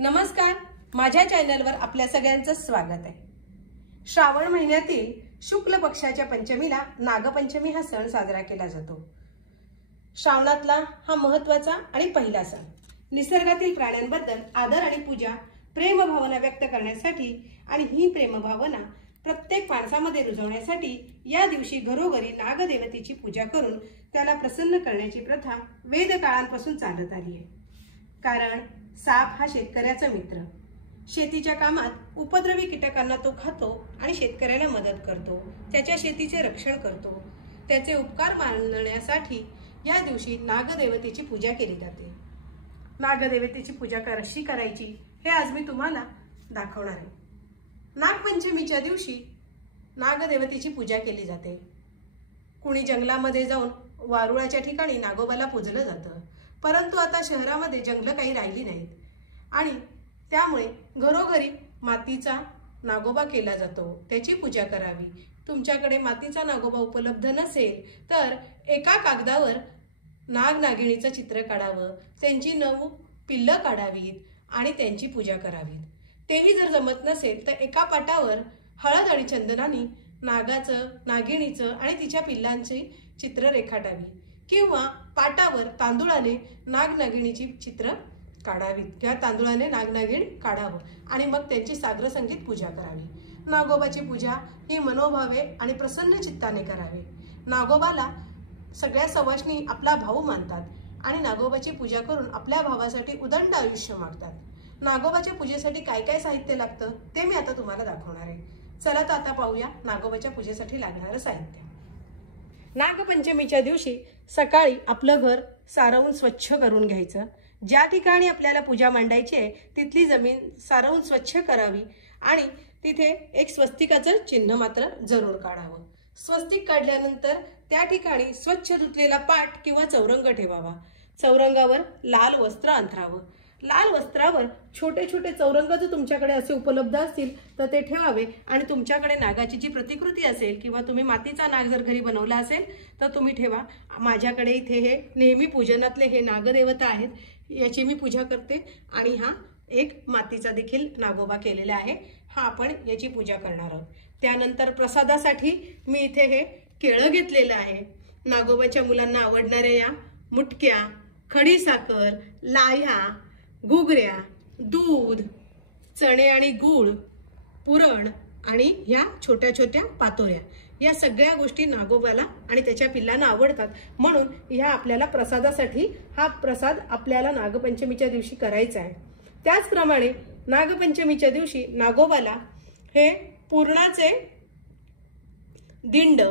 नमस्कार, माझ्या चॅनलवर आपल्या सगळ्यांचं स्वागत आहे। श्रावण महिन्यातील शुक्ल पक्षाच्या पंचमीला नागपंचमी हा सण साजरा केला जातो। श्रावणातला हा महत्त्वाचा आणि पहिला सण निसर्गातील प्राण्यांबद्दल आदर आणि पूजा, प्रेम भावना व्यक्त करण्यासाठी आणि ही प्रेम भावना प्रत्येक माणसामध्ये रुजवण्यासाठी या दिवशी घरोघरी नागदेवतेची पूजा करून त्याला प्रसन्न करण्याची प्रथा वेद काळांपासून चालत आली आहे। कारण साप हा शेतकऱ्याचा मित्र, शेतीच्या कामात उपद्रवी कीटकांना तो खातो आणि शेतकऱ्याला मदत करतो, त्याच्या शेतीचे रक्षण करतो। त्याचे उपकार मानण्यासाठी या दिवशी नागदेवतेची पूजा केली जाते। नागदेवतेची पूजा कशी करायची हे आज मी तुम्हाला दाखवणार आहे। नागपंचमीच्या दिवशी नागदेवतेची पूजा केली जाते। कुणी जंगलामध्ये जाऊन वारुळाच्या ठिकाणी नागोबाला पूजलं जातं, परंतु आता शहरामध्ये जंगलं काही राहिली नाहीत आणि त्यामुळे घरोघरी मातीचा नागोबा केला जातो, त्याची पूजा करावी। तुमच्याकडे मातीचा नागोबा उपलब्ध नसेल तर एका कागदावर नाग नागिणीचं चित्र काढावं, त्यांची 9 पिल्लं काढावीत आणि त्यांची पूजा करावीत। तेही जर जमत नसेल तर एका पाटावर हळद आणि चंदनाने नागाचं, नागिणीचं आणि तिच्या पिल्लांची चित्र रेखाटावी किंवा पाटावर तांदुळाने नाग नागिणीची चित्र काढावीत किंवा तांदुळाने नागनागिण काढावं आणि मग त्यांची साग्र संगीत पूजा करावी। नागोबाची पूजा ही मनोभावे आणि प्रसन्न चित्ताने करावी। नागोबाला सगळ्या सवाष्णी आपला भाऊ मानतात आणि नागोबाची पूजा करून आपल्या भावासाठी उदंड आयुष्य मागतात। नागोबाच्या पूजेसाठी काय काय साहित्य लागतं ते मी आता तुम्हाला दाखवणार आहे। चला तर आता पाहूया नागोबाच्या पूजेसाठी लागणारं साहित्य। नागपंचमीच्या दिवशी सकाळी आपलं घर सारवून स्वच्छ करून घ्यायचं। ज्या ठिकाणी आपल्याला पूजा मांडायची आहे तिथली जमीन सारवून स्वच्छ करावी आणि तिथे एक स्वस्तिकाचं चिन्ह मात्र जरूर काढावं। स्वस्तिक काढल्यानंतर त्या ठिकाणी स्वच्छ धुतलेला पाट किंवा चौरंग ठेवावा। चौरंगावर लाल वस्त्र अंथरावं। लाल वस्त्रावर छोटे छोटे चौरंग जर तुमच्याकडे असे उपलब्ध असतील तर ते ठेवावे आणि तुमच्याकडे नागाची जी प्रतिकृती असेल किंवा तुम्ही मातीचा नाग जर घरी बनवला असेल तर तुम्ही ठेवा। माझ्याकडे इथे हे नेहमी पूजनातले हे नागदेवता आहेत, याची मी पूजा करते आणि हा एक मातीचा देखील नागोबा केलेला आहे, हा आपण याची पूजा करणार आहोत। त्यानंतर प्रसादासाठी मी इथे हे केळं घेतलेलं आहे। नागोबाच्या मुलांना आवडणाऱ्या या मुटक्या, खडी साखर, लाह्या, घुगऱ्या, दूध, चणे आणि गूळ, पुरण आणि ह्या छोट्या छोट्या पातोऱ्या, या सगळ्या गोष्टी नागोबाला आणि त्याच्या पिल्लांना आवडतात, म्हणून ह्या आपल्याला प्रसादासाठी हा प्रसाद आपल्याला नागपंचमीच्या दिवशी करायचा आहे। त्याचप्रमाणे नागपंचमीच्या दिवशी नागोबाला हे पुरणाचे दिंड,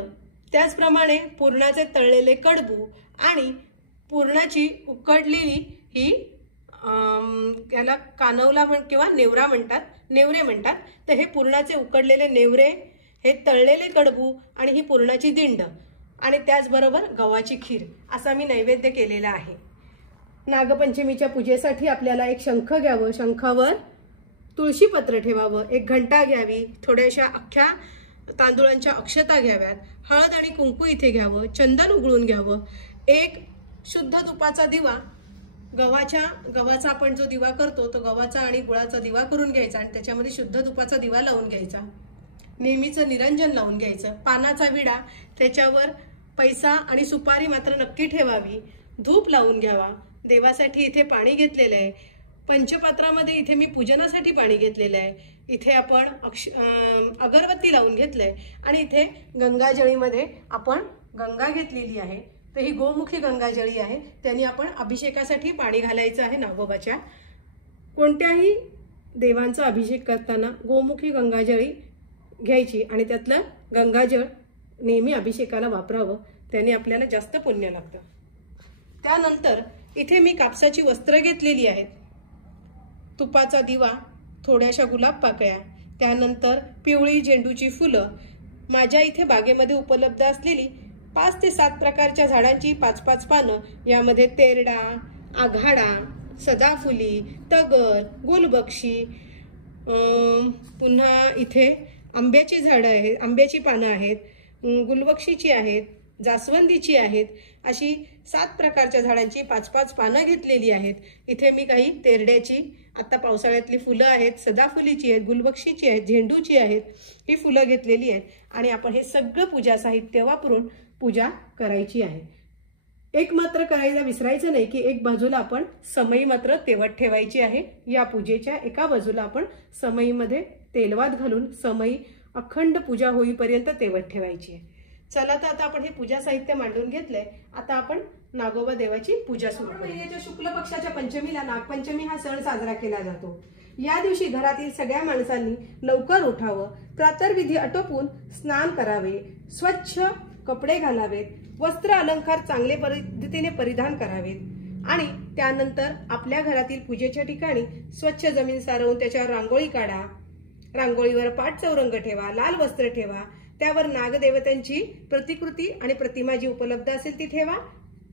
त्याचप्रमाणे पुरणाचे तळलेले कडबू आणि पुरणाची उकडलेली ही याला कानवला किंवा नेवरा म्हणतात, नेवरे म्हणतात, तर हे पुरणाचे उकडलेले नेवरे, हे तळलेले कडबू आणि ही पुरणाची दिंड आणि त्याचबरोबर गव्हाची खीर असा मी नैवेद्य केलेला आहे। नागपंचमीच्या पूजेसाठी आपल्याला एक शंख घ्यावं, शंखावर तुळशीपत्र ठेवावं, एक घंटा घ्यावी, थोड्याशा अख्ख्या तांदूळांच्या अक्षता घ्याव्यात, हळद आणि कुंकू इथे घ्यावं, चंदन उघळून घ्यावं, एक शुद्ध तुपाचा दिवा, गव्हाचा आपण जो दिवा करतो तो गव्हाचा आणि गुळाचा दिवा करून घ्यायचा आणि त्याच्यामध्ये शुद्ध तुपाचा दिवा लावून घ्यायचा, नेहमीचं निरंजन लावून घ्यायचं, पानाचा विडा, त्याच्यावर पैसा आणि सुपारी मात्र नक्की ठेवावी, धूप लावून घ्यावा। देवासाठी इथे पाणी घेतलेलं आहे, पंचपात्रामध्ये इथे मी पूजनासाठी पाणी घेतलेलं आहे, इथे आपण अगरबत्ती लावून घेतलंय आणि इथे गंगाजळीमध्ये आपण गंगा घेतलेली आहे, तर ही गोमुखी गंगाजळी आहे, त्यांनी आपण अभिषेकासाठी पाणी घालायचं आहे। नागोबाच्या कोणत्याही देवांचा अभिषेक करताना गोमुखी गंगाजळी घ्यायची आणि त्यातलं गंगाजळ नेहमी अभिषेकाला वापरावं, त्याने आपल्याला जास्त पुण्य लागतं। त्यानंतर इथे मी कापसाची वस्त्र घेतलेली आहेत, तुपाचा दिवा, थोड्याशा गुलाब पाकळ्या, त्यानंतर पिवळी झेंडूची फुलं, माझ्या इथे बागेमध्ये उपलब्ध असलेली 5 ते 7 प्रकारच्या झाडांची 5-5 पानं, यामध्ये तेरडा, आघाडा, सदाफुली, तगर, गुलबक्षी, पुन्हा इथे आंब्याची झाडं आहेत, आंब्याची पानं आहेत, गुलबक्षीची आहेत, जास्वंदीची आहेत, अशी 7 प्रकारच्या झाडांची 5-5 पानं घेतलेली आहेत। इथे मी काही तेरड्याची आता पावसाळ्यातली फुलं आहेत, सदाफुलीची आहेत, गुलबक्षीची आहेत, झेंडूची आहेत, ही फुलं घेतलेली आहेत आणि आपण हे सगळं पूजा साहित्य वापरून पूजा करायची आहे। एक मात्र करायला विसरायचं नाही की एक बाजूला आपण समई मात्र तेवत ठेवायची आहे। या पूजेच्या एका बाजूला आपण समईमध्ये तेलवात घालून समई अखंड पूजा होईपर्यंत तेवत ठेवायची आहे। चला तर आता आपण हे पूजा साहित्य मांडून घेतलंय। आता आपण नागोबा देवाची पूजा सुरू करू। महिन्याच्या शुक्ल पक्षाच्या पंचमीला नागपंचमी हा सण साजरा केला जातो। या दिवशी घरातील सगळ्या माणसांनी लवकर उठावं, प्रातर्विधी आटोपून स्नान करावे, स्वच्छ कपडे घालावेत, वस्त्र अलंकार चांगले पद्धतीने परिधान करावेत आणि त्यानंतर आपल्या घरातील पूजेच्या ठिकाणी स्वच्छ जमीन सारवून त्याच्यावर रांगोळी काढा। रांगोळीवर पाट चौरंग ठेवा, लाल वस्त्र ठेवा, त्यावर नागदेवतांची प्रतिकृती आणि प्रतिमा जी उपलब्ध असेल ती ठेवा।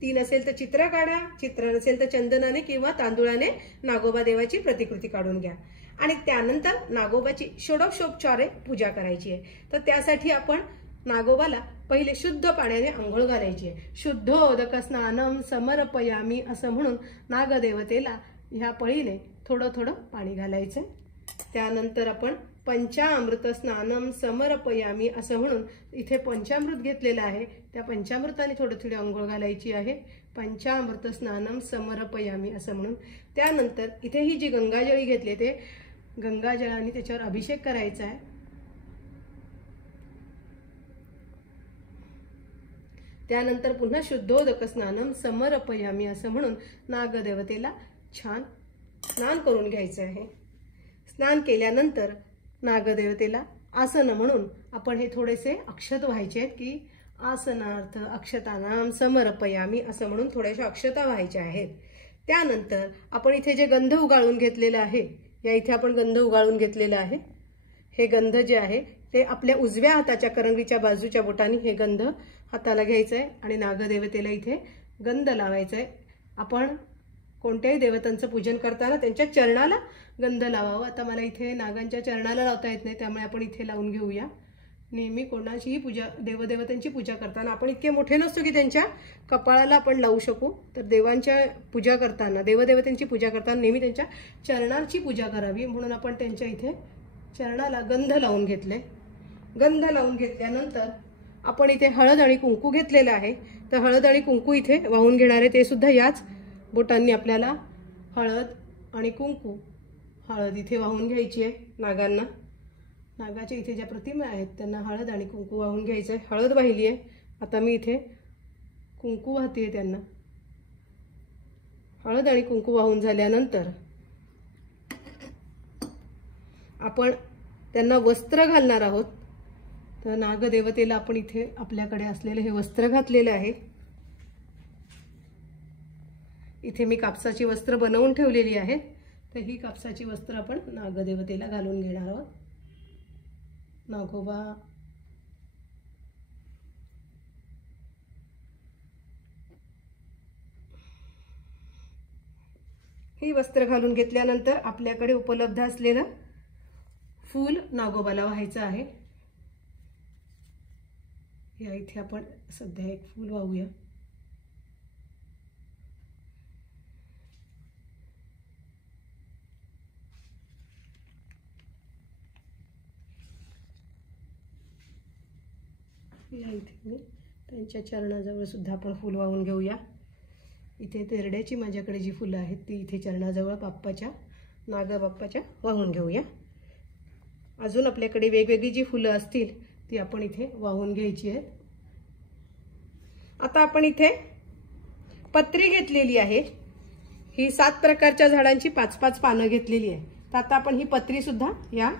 ती नसेल तर चित्र काढा, चित्र नसेल तर चंदनाने किंवा तांदुळाने नागोबा देवाची प्रतिकृती काढून घ्या आणि त्यानंतर नागोबाची षोडशोपचारे पूजा करायची आहे। तर त्यासाठी आपण नागोबाला पहिले शुद्ध पाण्याने आंघोळ घालायची आहे। शुद्धोदक स्नानम समर्पयामी असं म्हणून नागदेवतेला ह्या पळीने थोडं थोडं पाणी घालायचं। त्यानंतर आपण पंचामृत स्नानम समर्पयामी असं म्हणून इथे पंचामृत घेतलेलं आहे, त्या पंचामृताने थोडी थोडी आंघोळ घालायची आहे। पंचामृत स्नानम समर्पयामी असं म्हणून त्यानंतर इथे ही जी गंगाजळी घेतली ते गंगाजळाने त्याच्यावर अभिषेक करायचा आहे। त्यानंतर पुन्हा शुद्धोदक स्नानम समर्पयामी असं म्हणून नागदेवतेला छान स्नान करून घ्यायचं आहे। स्नान केल्यानंतर नागदेवतेला आसन म्हणून आपण हे थोडेसे अक्षत व्हायचे आहेत की आसनार्थ अक्षतानाम समर्पयामी असं म्हणून थोड्याशा अक्षता व्हायच्या आहेत। त्यानंतर आपण इथे जे गंध उगाळून घेतलेलं आहे, या इथे आपण गंध उगाळून घेतलेलं आहे। हे गंध जे आहे ते आपल्या उजव्या हाताच्या करंगळीच्या बाजूच्या बोटाने हे गंध हाताला घ्यायचं आहे आणि नागदेवतेला इथे गंध लावायचा आहे। आपण कोणत्याही देवतांचं पूजन करताना त्यांच्या चरणाला गंध लावावा। आता मला इथे नागांच्या चरणाला लावता येत नाही, त्यामुळे आपण इथे लावून घेऊया। नेहमी कोणाचीही पूजा देवदेवतांची पूजा करताना आपण इतके मोठे नसतो की त्यांच्या कपाळाला आपण लावू शकू, तर देवांच्या पूजा करताना देवदेवतांची पूजा करताना नेहमी त्यांच्या चरणांची पूजा करावी म्हणून आपण त्यांच्या इथे चरणाला गंध लावून घेतले। गंध लावून घेतल्यानंतर आपण इथे हळद आणि कुंकू घेतलेलं आहे, तर हळद आणि कुंकू इथे वाहून घेणार आहे। ते सुद्धा याच बोटांनी आपल्याला हळद आणि कुंकू, हळद इथे वाहून घ्यायची आहे नागांना। नागाच्या इथे ज्या प्रतिमा आहेत त्यांना हळद आणि कुंकू वाहून घ्यायचं आहे। हळद वाहिली आहे, आता मी इथे कुंकू वाहते त्यांना। हळद आणि कुंकू वाहून झाल्यानंतर आपण त्यांना वस्त्र घालणार आहोत। तर नागदेवतेला आपण इथे आपल्याकडे असलेले हे वस्त्र घातलेले आहे। इथे मी कापसाची वस्त्र बनवून ठेवलेली आहेत, तर ही कापसाची वस्त्र आपण नागदेवतेला घालून घेणार आहोत। नागोबा ही वस्त्र घालून घेतल्यानंतर आपल्याकडे उपलब्ध असलेलं फूल नागोबाला व्हायचं आहे। या इथे आपण सध्या एक फूल वाहूया। या इथे मी त्यांच्या चरणाजवळ सुद्धा आपण फूल वाहून घेऊया। इथे तेरड्याची माझ्याकडे जी फुलं आहेत ती इथे चरणाजवळ बाप्पाच्या नागा बाप्पाच्या वाहून घेऊया। अजून आपल्याकडे वेगवेगळी जी फुलं असतील ती आपण इथे वाहून घ्यायची आहेत। आता आपण इथे पत्री घेतलेली आहे, ही 7 प्रकारच्या झाडांची 5-5 पानं घेतलेली आहे। तर आता आपण ही पत्री सुद्धा या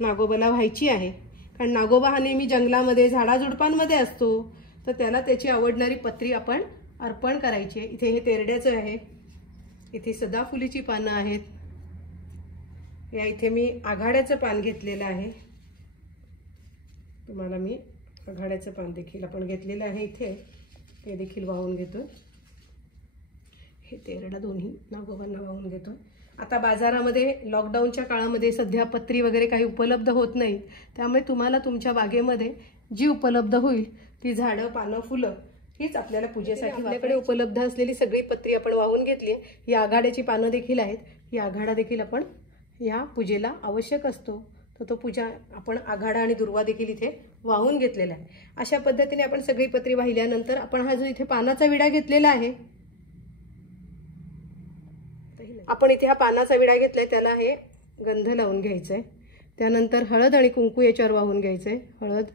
नागोबाला व्हायची आहे, कारण नागोबा हा नेहमी जंगलामध्ये झाडाझुडपांमध्ये असतो, तर त्याला त्याची आवडणारी पत्री आपण अर्पण करायची आहे। इथे हे तेरड्याचं आहे, इथे सदाफुलीची पानं आहेत, या इथे मी आघाड्याचं पान घेतलेलं आहे। तुम्हाला मी आघाड्याचं पान देखील आपण घेतलेलं आहे, इथे ते देखील वाहून घेतो। हे तेरडा दोन्ही नागोबांना वाहून घेतो। आता बाजारामध्ये लॉकडाऊनच्या काळामध्ये सध्या पत्री वगैरे काही उपलब्ध होत नाही, त्यामुळे तुम्हाला तुमच्या बागेमध्ये जी उपलब्ध होईल ती झाडं, पानं, फुलं हीच आपल्याला पूजेसाठी आपल्याकडे उपलब्ध असलेली सगळी पत्री आपण वाहून घेतली आहे। ही आघाड्याची पानं देखील आहेत, ही आघाडा देखील आपण या पूजेला आवश्यक असतो, तर तो पूजा आपण आघाडा आणि दुर्वा देखील इथे वाहून घेतलेला आहे। अशा पद्धतीने आपण सगळी पत्री वाहिल्यानंतर आपण हा जो इथे पानाचा विडा घेतलेला आहे, आपण इथे हा पानाचा विडा घेतलाय, त्याला हे गंध लावून घ्यायचं आहे। त्यानंतर हळद आणि कुंकू याच्यावर वाहून घ्यायचं आहे, हळद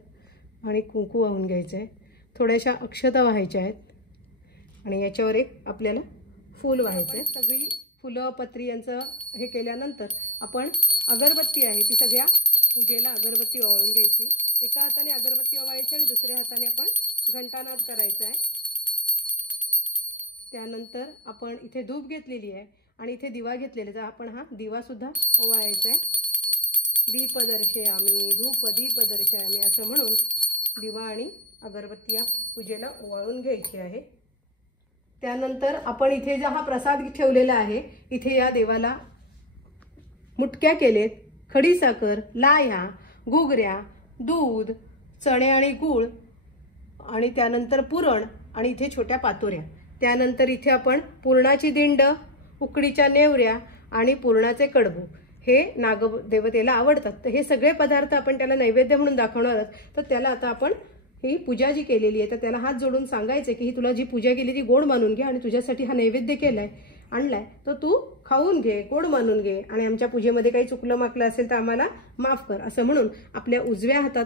आणि कुंकू वाहून घ्यायचं आहे। थोड्याशा अक्षता वाहायच्या आहेत आणि याच्यावर एक आपल्याला फूल व्हायचं आहे। सगळी फुलं पत्री यांचं हे केल्यानंतर आपण अगरबत्ती आहे ती सगळ्या पूजेला अगरबत्ती ओवाळून घ्यायची। एका हाताने अगरबत्ती ओवाळायची आणि दुसऱ्या हाताने आपण घंटानाद करायचा आहे। त्यानंतर आपण इथे धूप घेतलेली आहे आणि इथे दिवा घेतलेला, तर आपण हा दिवा सुद्धा ओवाळायचा आहे। दीप दर्शयामी धूप दीप दर्शयामी असं म्हणून दिवा आणि अगरबत्ती या पूजेला ओवाळून घ्यायची आहे। त्यानंतर आपण इथे जो हा प्रसाद ठेवलेला आहे, इथे या देवाला मुटक्या केलेत, खडीसाखर, लाह्या, घुगऱ्या, दूध, चणे आणि गूळ आणि त्यानंतर पुरण आणि इथे छोट्या पातोऱ्या। त्यानंतर इथे आपण पुरणाची दिंड, उकडीच्या नेवऱ्या आणि पुरणाचे कडबू हे नागदेवतेला आवडतात, तर हे सगळे पदार्थ आपण त्याला नैवेद्य म्हणून दाखवणार आहोत। तर त्याला आता आपण ही पूजा जी केलेली आहे तर त्याला हात जोडून सांगायचं की ही तुला जी पूजा केली ती गोड मानून घे आणि तुझ्यासाठी हा नैवेद्य केलाय आणलाय, तर तू खाऊन घे, गोड मानून घे आणि आमच्या पूजेमध्ये काही चुकलं माकलं असेल तर आम्हाला माफ कर असं म्हणून आपल्या उजव्या हातात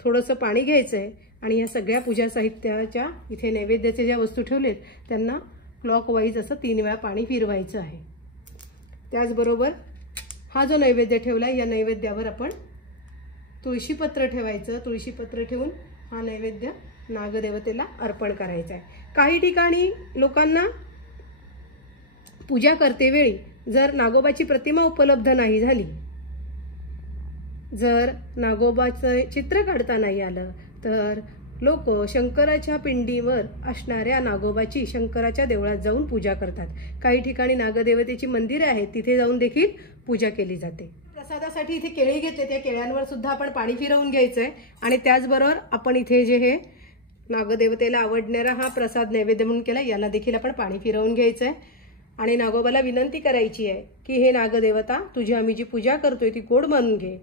थोडंसं पाणी घ्यायचं आहे आणि या सगळ्या पूजा साहित्याच्या इथे नैवेद्याचे ज्या वस्तू ठेवलेत त्यांना क्लॉकवाईज असं 3 वेळा पाणी फिरवायचं आहे। त्याचबरोबर हा जो नैवेद्य ठेवलाय या नैवेद्यावर आपण तुळशीपत्र ठेवायचं। तुळशीपत्र ठेवून हा नैवेद्य नागदेवतेला अर्पण करायचा आहे। काही ठिकाणी लोकांना पूजा करते वेळी जर नागोबाची प्रतिमा उपलब्ध नाही झाली, जर नागोबाचं चित्र काढता नाही आलं, तर लोक शंकराच्या पिंडीवर असणाऱ्या नागोबाची शंकराच्या देवळात जाऊन पूजा करतात। काही ठिकाणी नागदेवतेची मंदिरे आहेत, तिथे जाऊन देखील पूजा केली जाते। प्रसादासाठी इथे केळी घेतले, त्या केळ्यांवर सुद्धा आपण पाणी फिरवून घ्यायचंय आणि त्याचबरोबर आपण इथे जे हे नागदेवतेला आवडणारा हा प्रसाद नैवेद्य म्हणून केला याला देखील आपण पाणी फिरवून घ्यायचंय आणि नागोबाला विनंती करायची आहे की हे नागदेवता, तुझी आम्ही जी पूजा करतोय ती गोड मानून घे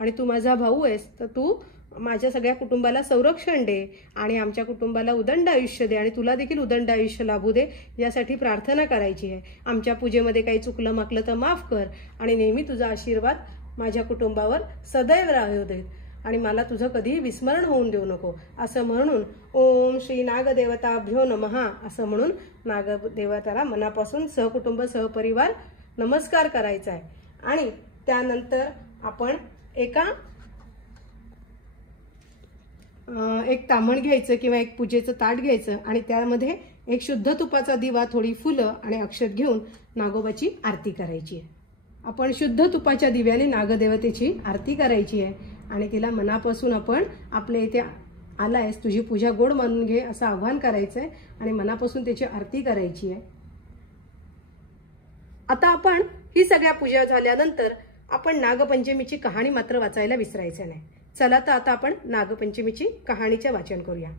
आणि तू माझा भाऊ आहेस, तर तू माझ्या सगळ्या कुटुंबाला संरक्षण दे आणि आमच्या कुटुंबाला उदंड आयुष्य दे आणि तुला देखील उदंड आयुष्य लाभू दे, यासाठी प्रार्थना करायची आहे। आमच्या पूजेमध्ये काही चुकलं माकलं तर माफ कर आणि नेहमी तुझा आशीर्वाद माझ्या कुटुंबावर सदैव राहू दे आणि मला तुझं कधीही विस्मरण होऊन देऊ नको असं म्हणून ओम श्री नागदेवताभ्यो नमः असं म्हणून नागदेवताला मनापासून सहकुटुंब सहपरिवार नमस्कार करायचा आहे। आणि त्यानंतर आपण एक ताम्हण घ्यायचं किंवा एक पूजेचं ताट घ्यायचं आणि त्यामध्ये एक शुद्ध तुपाचा दिवा, थोडी फुलं आणि अक्षत घेऊन नागोबाची आरती करायची आहे। आपण शुद्ध तुपाच्या दिव्याने नागदेवतेची आरती करायची आहे आणि तिला मनापासून आपण आपल्या इथे आलायस, तुझी पूजा गोड मानून घे असं आव्हान करायचं आहे आणि मनापासून त्याची आरती करायची आहे। आता आपण ही सगळ्या पूजा झाल्यानंतर आपण नागपंचमीची कहाणी मात्र वाचायला विसरायचं नाही। चला तर आता आपण नागपंचमीची कहाणीचे वाचन करूया।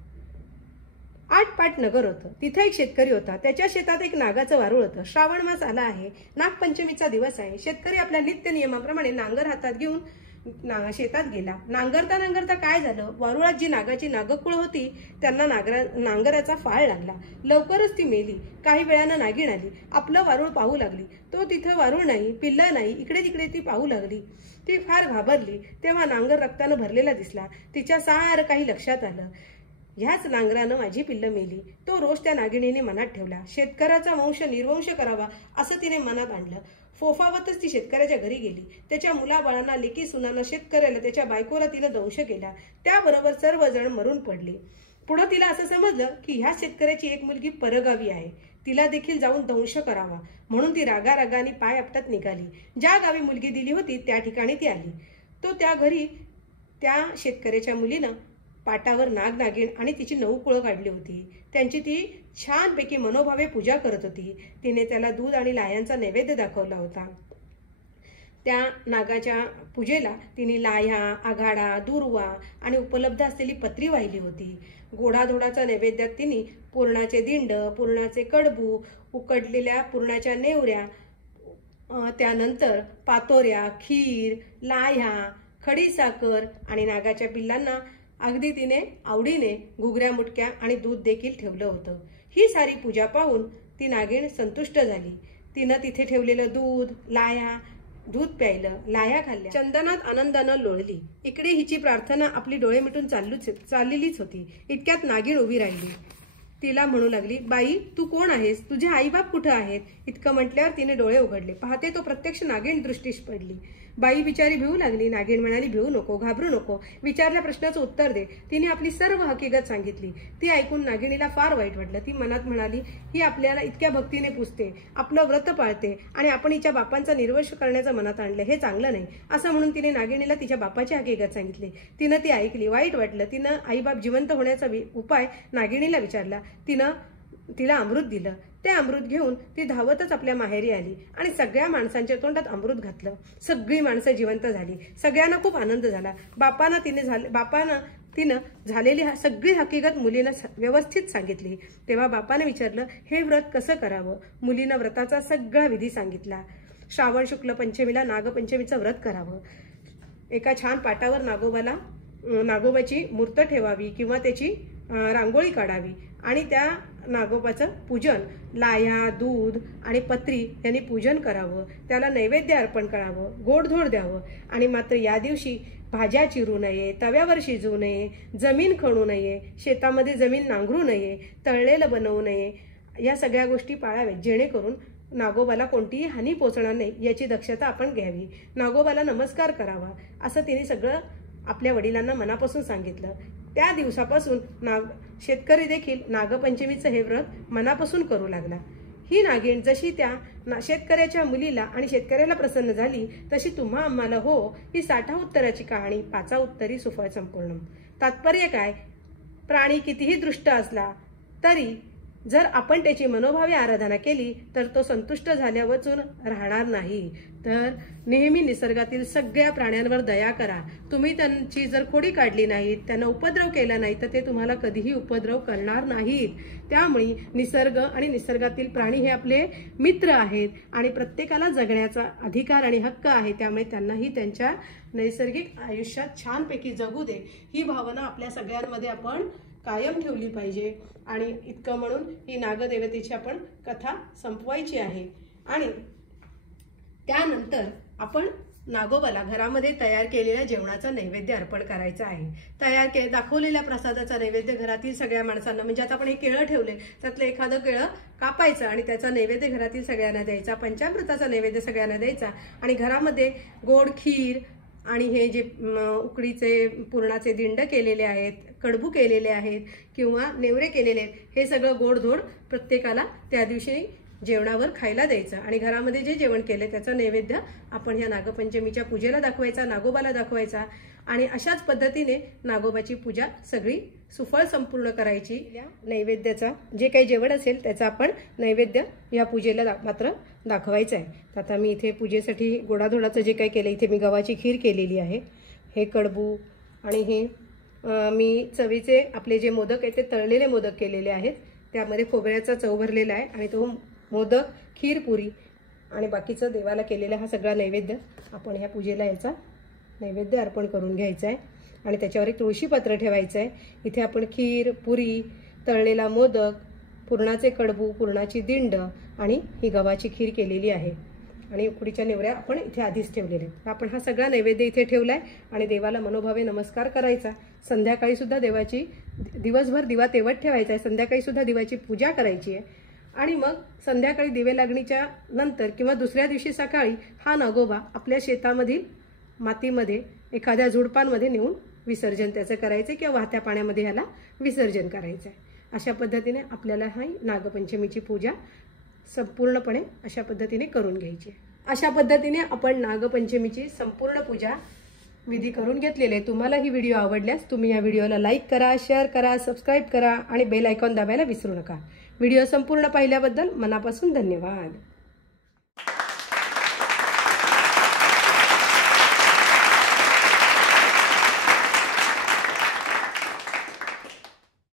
आटपाट नगर होतं, तिथे एक शेतकरी होता। त्याच्या शेतात एक नागाचं वारूळ होतं। श्रावण मास आला आहे, नागपंचमीचा दिवस आहे। शेतकरी आपल्या नित्य नियमाप्रमाणे नांगर हातात घेऊन शेतात गेला। नांगरता नांगरता काय झालं, वारुळात जी नागाची नागकुळ होती त्यांना नांगराचा फाळ लागला। लवकरच ती मेली। काही वेळानं नागिण आली, आपलं वारुळ पाहू लागली। तो तिथं वारुळ नाही, पिल्लं नाही, इकडे तिकडे ती पाहू लागली। ती फार घाबरली। तेव्हा नांगर रक्तानं भरलेला दिसला। तिच्या सारं काही लक्षात आलं, ह्याच नांगरानं माझी पिल्लं मेली। तो रोष त्या नागिणीने मनात ठेवला। शेतकऱ्याचा वंश निर्वंश करावा असं तिने मनात आणलं। फोफावतच ती शेतकऱ्याच्या घरी गेली। त्याच्या मुलाबाळांना, लेकी सुनांना, शेतकऱ्याला, त्याच्या बायकोला तिनं दंश केला। त्याबरोबर सर्वजण मरून पडले। पुढे तिला असं समजलं की ह्या शेतकऱ्याची एक मुलगी परगावी आहे, तिला देखील जाऊन दंश करावा म्हणून ती रागारागाने पाय आपटत निघाली। ज्या गावी मुलगी दिली होती त्या ठिकाणी ती आली। तो त्या घरी त्या शेतकऱ्याच्या मुलीनं पाटावर नाग नागिण आणि तिची 9 कुळं काढली होती। त्यांची ती छानपैकी मनोभावे पूजा करत होती। तिने त्याला दूध आणि लाह्यांचा नैवेद्य दाखवला होता। त्या नागाच्या पूजेला तिने लाह्या, आघाडा, दुर्वा आणि उपलब्ध असलेली पत्री वाहिली होती। गोडाधोडाचा नैवेद्यात तिने पुरणाचे दिंड, पुरणाचे कडबू, उकडलेल्या पुरणाच्या नेवऱ्या त्यानंतर पातोऱ्या, खीर, लाह्या, खडीसाखर आणि नागाच्या पिल्लांना अगदी तिने आवडीने घुगऱ्या, मुटक्या आणि दूध देखील ठेवलं होतं। ही सारी पूजा पाहून ती नागिण संतुष्ट झाली। तिनं तिथे ठेवलेलं दूध, लाह्या, दूध प्यायलं, लाह्या खाल्ल्या, चंदनात आनंदानं लोळली। इकडे हिची प्रार्थना आपली डोळे मिटून चाललेलीच होती। इतक्यात नागिण उभी राहिली। तिला म्हणू लागली, बाई तू कोण आहेस? तुझे आईबाप कुठं आहेत? इतकं म्हटल्यावर तिने डोळे उघडले। पाहते तो प्रत्यक्ष नागिण दृष्टीस पडली। बाई बिचारी भिवू लागली। नागिण म्हणाली, भिवू नको, घाबरू नको, विचारल्या प्रश्नाचं उत्तर दे। तिने आपली सर्व हकीकत सांगितली। ती ऐकून नागिणीला फार वाईट वाटलं। ती मनात म्हणाली, ही आपल्याला इतक्या भक्तीने पुजते, आपलं व्रत पाळते आणि आपण हिच्या बापांचा निर्वंश करण्याचं मनात आणलं, हे चांगलं नाही। असं म्हणून तिने नागिणीला तिच्या बापाची हकीकत सांगितली। तिनं ती ऐकली, वाईट वाटलं। तिनं आईबाप जिवंत होण्याचा उपाय नागिणीला विचारला। तिनं तिला अमृत दिलं। ते अमृत घेऊन ती धावतच आपल्या माहेरी आली आणि सगळ्या माणसांच्या तोंडात अमृत घातलं। सगळी माणसं जिवंत झाली। सगळ्यांना खूप आनंद झाला। बापानं तिनं झालेली सगळी हकीकत मुलीनं व्यवस्थित सांगितली। तेव्हा बापाने विचारलं, हे व्रत कसं करावं? मुलीनं व्रताचा सगळा विधी सांगितला। श्रावण शुक्ल पंचमीला नागपंचमीचं व्रत करावं। एका छान पाटावर नागोबाची मूर्त ठेवावी किंवा त्याची रांगोळी काढावी आणि त्या नागोबाचं पूजन लाह्या, दूध आणि पत्री यांनी पूजन करावं। त्याला नैवेद्य अर्पण करावं, गोडधोड द्यावं आणि मात्र या दिवशी भाज्या चिरू नये, तव्यावर शिजवू नये, जमीन खणू नये, शेतामध्ये जमीन नांगरू नये, तळलेलं बनवू नये, या सगळ्या गोष्टी पाळाव्यात, जेणेकरून नागोबाला कोणतीही हानी पोचणार नाही याची दक्षता आपण घ्यावी। नागोबाला नमस्कार करावा, असं तिने सगळं आपल्या वडिलांना मनापासून सांगितलं। त्या दिवसापासून शेतकरी देखील नागपंचमीचं हे व्रत मनापासून करू लागला। ही नागिण जशी त्या शेतकऱ्याच्या मुलीला आणि शेतकऱ्याला प्रसन्न झाली, तशी तुम्हा आम्हाला हो ही 60 उत्तराची कहाणी 5 उत्तरी सुफळ संपूर्ण। तात्पर्य काय? प्राणी कितीही दृष्ट असला तरी जर आपण त्याची मनोभावे आराधना केली तर तो संतुष्ट झाल्यावरून राहणार नाही। तर नेहमी निसर्गातील सगळ्या प्राण्यांवर दया करा। तुम्ही त्यांची जर खोडी काढली नाही, त्यांना उपद्रव केला नाही, तर ते तुम्हाला कधीही उपद्रव करणार नाहीत। त्यामुळे निसर्ग आणि निसर्गातील प्राणी हे आपले मित्र आहेत आणि प्रत्येकाला जगण्याचा अधिकार आणि हक्क आहे। त्यामुळे त्यांनाही त्यांच्या नैसर्गिक आयुष्यात छानपैकी जगू दे, ही भावना आपल्या सगळ्यांमध्ये आपण कायम ठेवली पाहिजे। आणि इतकं म्हणून ही नागदेवतेची आपण कथा संपवायची आहे। आणि त्यानंतर आपण नागोबाला घरामध्ये तयार केलेल्या जेवणाचा नैवेद्य अर्पण करायचा आहे। दाखवलेल्या प्रसादाचा नैवेद्य घरातील सगळ्या माणसांना, म्हणजे आता आपण हे केळं ठेवले, त्यातलं एखादं केळं कापायचं आणि त्याचा नैवेद्य घरातील सगळ्यांना द्यायचा। पंचामृताचा नैवेद्य सगळ्यांना द्यायचा आणि घरामध्ये गोड खीर आणि हे जे उकडीचे पुरणाचे दिंड केलेले आहेत, कडबू केलेले आहेत किंवा नेवरे केलेले आहेत, हे सगळं गोडधोड प्रत्येकाला त्या दिवशी जेवणावर खायला द्यायचं आणि घरामध्ये जे जेवण केले त्याचा नैवेद्य आपण ह्या नागपंचमीच्या पूजेला दाखवायचा, नागोबाला दाखवायचा आणि अशाच पद्धतीने नागोबाची पूजा सगळी सुफळ संपूर्ण करायची। नैवेद्याचा जे काही जेवण असेल त्याचा आपण नैवेद्य या पूजेला मात्र दाखवायचं आहे। आता मी इथे पूजेसाठी गोडाधोडाचं जे काही केलं, इथे मी गव्हाची खीर केलेली आहे, हे कडबू आणि हे मी चवीचे आपले जे मोदक आहेत ते तळलेले मोदक केलेले आहेत। त्यामध्ये खोबऱ्याचा चव भरलेला आहे आणि तो मोदक, खीर, पुरी आणि बाकीचं देवाला केलेला हा सगळा नैवेद्य आपण ह्या पूजेला याचा नैवेद्य अर्पण करून घ्यायचा आहे आणि त्याच्यावर एक तुळशीपत्र ठेवायचं आहे। इथे आपण खीर, पुरी, तळलेला मोदक, पुरणाचे कडबू, पुरणाची दिंड आणि ही गव्हाची खीर केलेली आहे आणि उकडीच्या नेवऱ्या आपण इथे आधीच ठेवलेल्या आहेत। आपण हा सगळा नैवेद्य इथे ठेवलाय आणि देवाला मनोभावे नमस्कार करायचा। संध्याकाळी सुद्धा देवाची दिवसभर दिवा तेवत ठेवायचा आहे, संध्याकाळी सुद्धा दिवाची पूजा करायची आहे आणि मग संध्याकाळी दिवे लागणीच्या नंतर किंवा दुसऱ्या दिवशी सकाळी हा नागोबा आपल्या शेतामधील मातीमध्ये एखाद्या झुडपांमध्ये नेऊन विसर्जन त्याचं करायचं किंवा वाहत्या पाण्यामध्ये ह्याला विसर्जन करायचं आहे। अशा पद्धतीने आपल्याला ही नागपंचमीची पूजा संपूर्णपणे अशा पद्धतीने करून घ्यायची। अशा पद्धतीने आपण नागपंचमीची संपूर्ण पूजा विधी करून घेतलेले आहे। तुम्हाला ही व्हिडिओ आवडल्यास तुम्ही या व्हिडिओला लाईक करा, शेअर करा, सबस्क्राईब करा आणि बेल आयकॉन दाबायला विसरू नका। व्हिडिओ संपूर्ण पाहिल्याबद्दल मनापासून धन्यवाद।